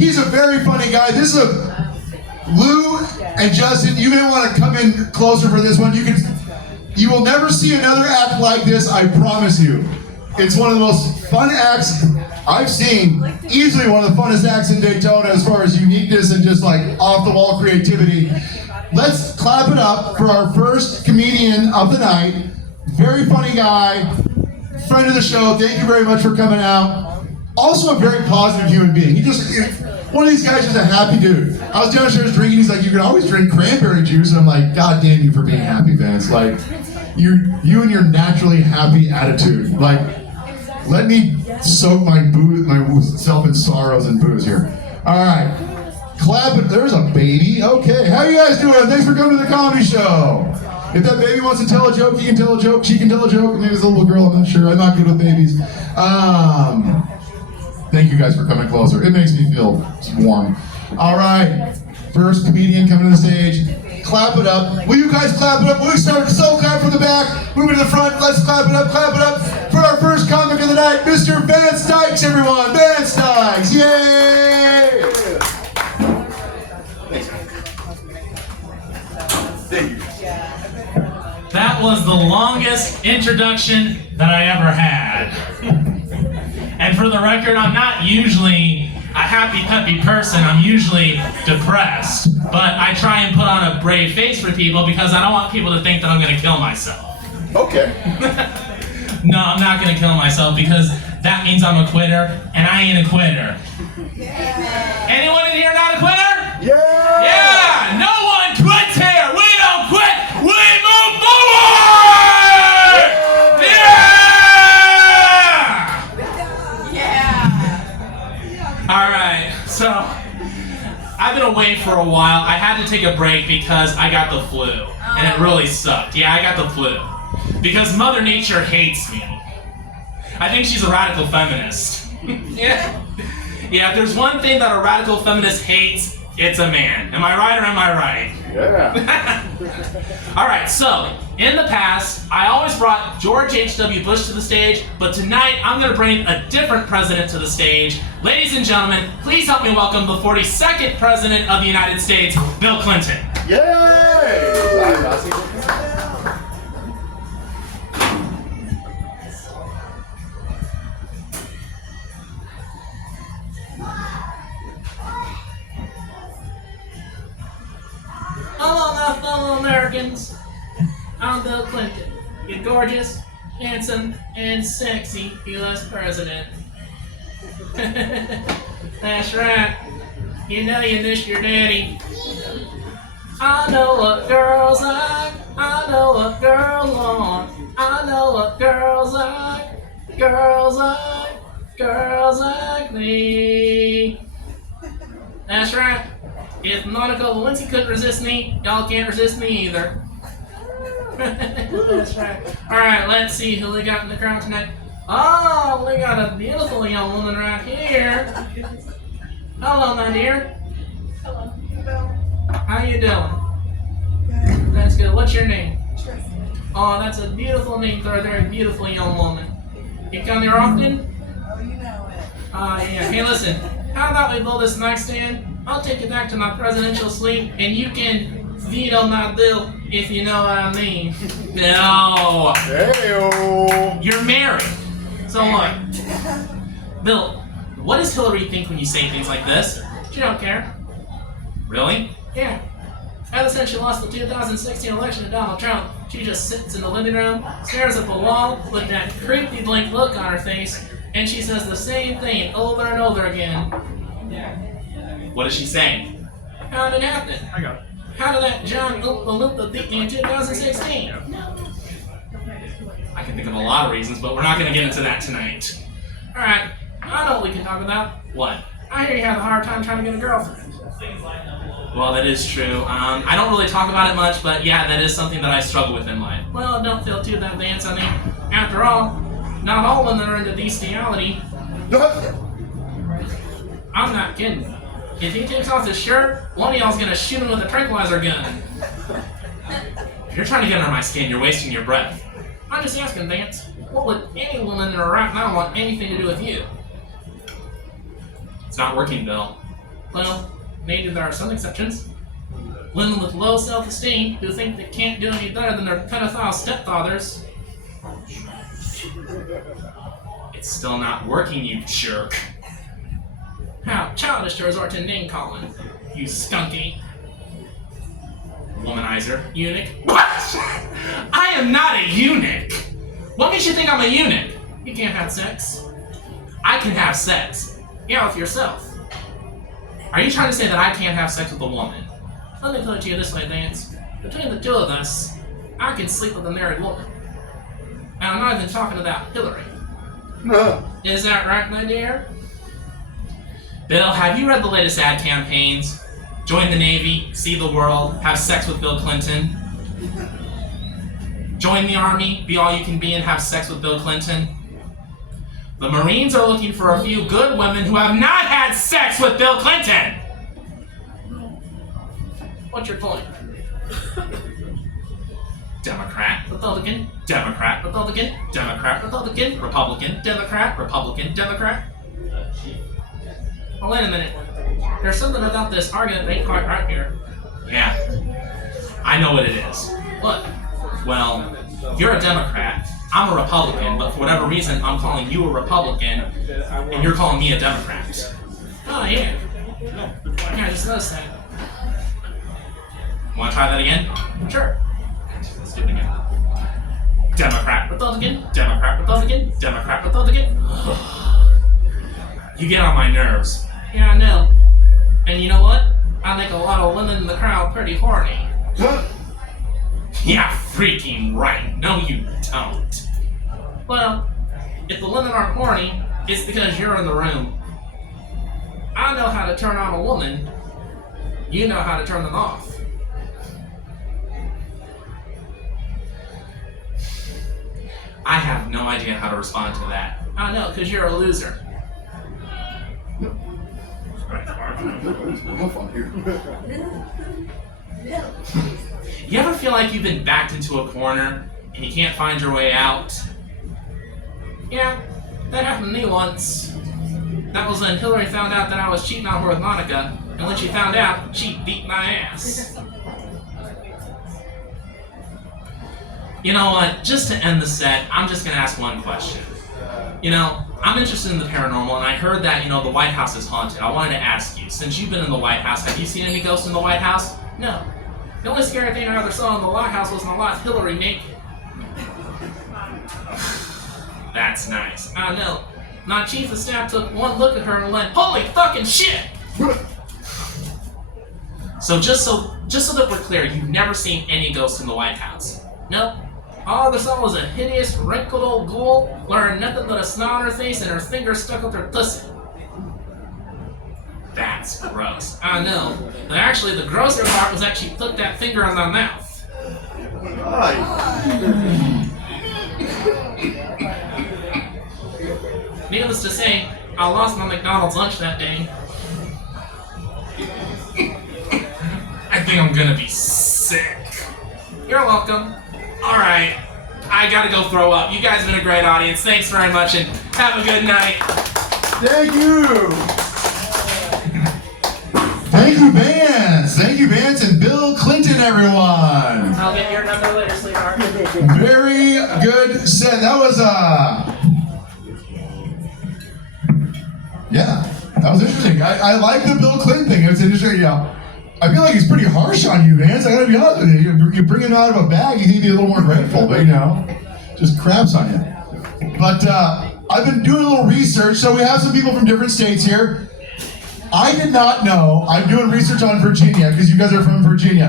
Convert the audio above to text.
He's a very funny guy. This is Lou and Justin. You may want to come in closer for this one. You will never see another act like this, I promise you. It's one of the most fun acts I've seen. Easily one of the funnest acts in Daytona as far as uniqueness and just like off-the-wall creativity. Let's clap it up for our first comedian of the night. Very funny guy, friend of the show. Thank you very much for coming out. Also a very positive human being. One of these guys is a happy dude. I was downstairs drinking, he's like, you can always drink cranberry juice. And I'm like, God damn you for being happy, Vance. Like, you and your naturally happy attitude. Like, let me soak myself in sorrows and booze here. All right, clap it. There's a baby. Okay, how you guys doing? Thanks for coming to the comedy show. If that baby wants to tell a joke, he can tell a joke. She can tell a joke. Maybe it's a little girl. I'm not sure. I'm not good with babies. Thank you guys for coming closer. It makes me feel warm. All right, first comedian coming to the stage. Clap it up. Will you guys clap it up? Will we start so clap from the back, moving to the front. Let's clap it up for our first comic of the night, Mr. Vance Dykes, everyone. Vance Dykes, yay! That was the longest introduction that I ever had. And for the record, I'm not usually a happy, peppy person. I'm usually depressed. But I try and put on a brave face for people because I don't want people to think that I'm going to kill myself. Okay. No, I'm not going to kill myself because that means I'm a quitter, and I ain't a quitter. Yeah. Anyone in here not a quitter? Yeah! Yeah! No one quits here! We don't quit! We move forward! Yeah! Alright, so I've been away for a while. I had to take a break because I got the flu. And it really sucked. Yeah, I got the flu. Because Mother Nature hates me. I think she's a radical feminist. Yeah. Yeah, if there's one thing that a radical feminist hates, it's a man. Am I right or am I right? Yeah. Alright, so, in the past, I always brought George H.W. Bush to the stage, but tonight I'm going to bring a different president to the stage. Ladies and gentlemen, please help me welcome the 42nd President of the United States, Bill Clinton. Yay! Hello now, fellow Americans. I'm Bill Clinton, your gorgeous, handsome, and sexy U.S. President. That's right. You know you missed your daddy. I know what girls like. I know what girls want. I know what girls like. Girls like me. That's right. If Monica Lewinsky couldn't resist me, y'all can't resist me either. That's right. Alright, let's see who we got in the crowd tonight. Oh, we got a beautiful young woman right here. Hello, my dear. Hello. How you doing? Good. That's good. What's your name? Tristan. Oh, that's a beautiful name for a very beautiful young woman. You come here often? Oh, you know it. Yeah. Hey, listen. How about we build this nightstand? I'll take you back to my presidential suite, and you can veto my bill, if you know what I mean. No. Hey-o. You're married. So what? Bill, what does Hillary think when you say things like this? She don't care. Really? Yeah. Ever since she lost the 2016 election to Donald Trump, she just sits in the living room, stares at the wall with that creepy blank look on her face, and she says the same thing over and over again. What is she saying? How did it happen? I got it. How did that John Oompa Loompa beat me in 2016? I can think of a lot of reasons, but we're not going to get into that tonight. Alright, I know what we can talk about. What? I hear you have a hard time trying to get a girlfriend. Well, that is true. I don't really talk about it much, but yeah, that is something that I struggle with in life. Well, don't feel too bad, Vance. I mean, after all, not all women are into bestiality. I'm not kidding. If he takes off his shirt, one of y'all's gonna shoot him with a tranquilizer gun. If you're trying to get under my skin, you're wasting your breath. I'm just asking, Vance. What would any woman in her right now want anything to do with you? It's not working, Bill. Well, maybe there are some exceptions. Women with low self-esteem who think they can't do any better than their pedophile stepfathers. It's still not working, you jerk. How childish to resort to name-calling, you skunky womanizer, eunuch. What? I am not a eunuch! What makes you think I'm a eunuch? You can't have sex. I can have sex. Yeah, with yourself. Are you trying to say that I can't have sex with a woman? Let me put it to you this way, Vance. Between the two of us, I can sleep with a married woman. And I'm not even talking about Hillary. Is that right, my dear? Bill, have you read the latest ad campaigns? Join the Navy, see the world, have sex with Bill Clinton. Join the Army, be all you can be, and have sex with Bill Clinton. The Marines are looking for a few good women who have not had sex with Bill Clinton! What's your point? Democrat, Republican, Democrat, Republican, Democrat, Republican, Republican, Democrat, Republican, Democrat. Oh, wait a minute. There's something about this argument that ain't quite right here. Yeah, I know what it is. What? Well, you're a Democrat, I'm a Republican, but for whatever reason, I'm calling you a Republican, and you're calling me a Democrat. Oh, yeah. Yeah, I just noticed that. Want to try that again? Sure. Let's do it again. Democrat, Republican, Democrat, Republican, Democrat, Republican. You get on my nerves. Yeah, I know. And you know what? I make a lot of women in the crowd pretty horny. Yeah, freaking right. No, you don't. Well, if the women aren't horny, it's because you're in the room. I know how to turn on a woman. You know how to turn them off. I have no idea how to respond to that. I know, because you're a loser. You ever feel like you've been backed into a corner and you can't find your way out? Yeah, that happened to me once. That was when Hillary found out that I was cheating on her with Monica, and when she found out, she beat my ass. You know what, just to end the set, I'm just gonna ask one question. You know, I'm interested in the paranormal, and I heard that, the White House is haunted. I wanted to ask you, since you've been in the White House, have you seen any ghosts in the White House? No. The only scary thing I ever saw in the White House was my wife Hillary naked. That's nice. I know. My chief of staff took one look at her and went, "Holy fucking shit!" So just so that we're clear, you've never seen any ghosts in the White House? Nope. All I saw was a hideous, wrinkled old ghoul wearing nothing but a smile on her face and her fingers stuck up her pussy. That's gross. I know. But actually, the grosser part was that she put that finger on my mouth. Needless to say, I lost my McDonald's lunch that day. I think I'm gonna be sick. You're welcome. Alright, I gotta go throw up. You guys have been a great audience. Thanks very much and have a good night. Thank you. Thank you, Vance. Thank you, Vance and Bill Clinton, everyone. I'll get your number later, sweetheart. Very good set. That was, yeah, that was interesting. I like the Bill Clinton thing. It was interesting, I feel like he's pretty harsh on you, Vance. I gotta be honest with you. You bring him out of a bag, you think he'd be a little more grateful, but just craps on you. But I've been doing a little research, so we have some people from different states here. I did not know, I'm doing research on Virginia, because you guys are from Virginia.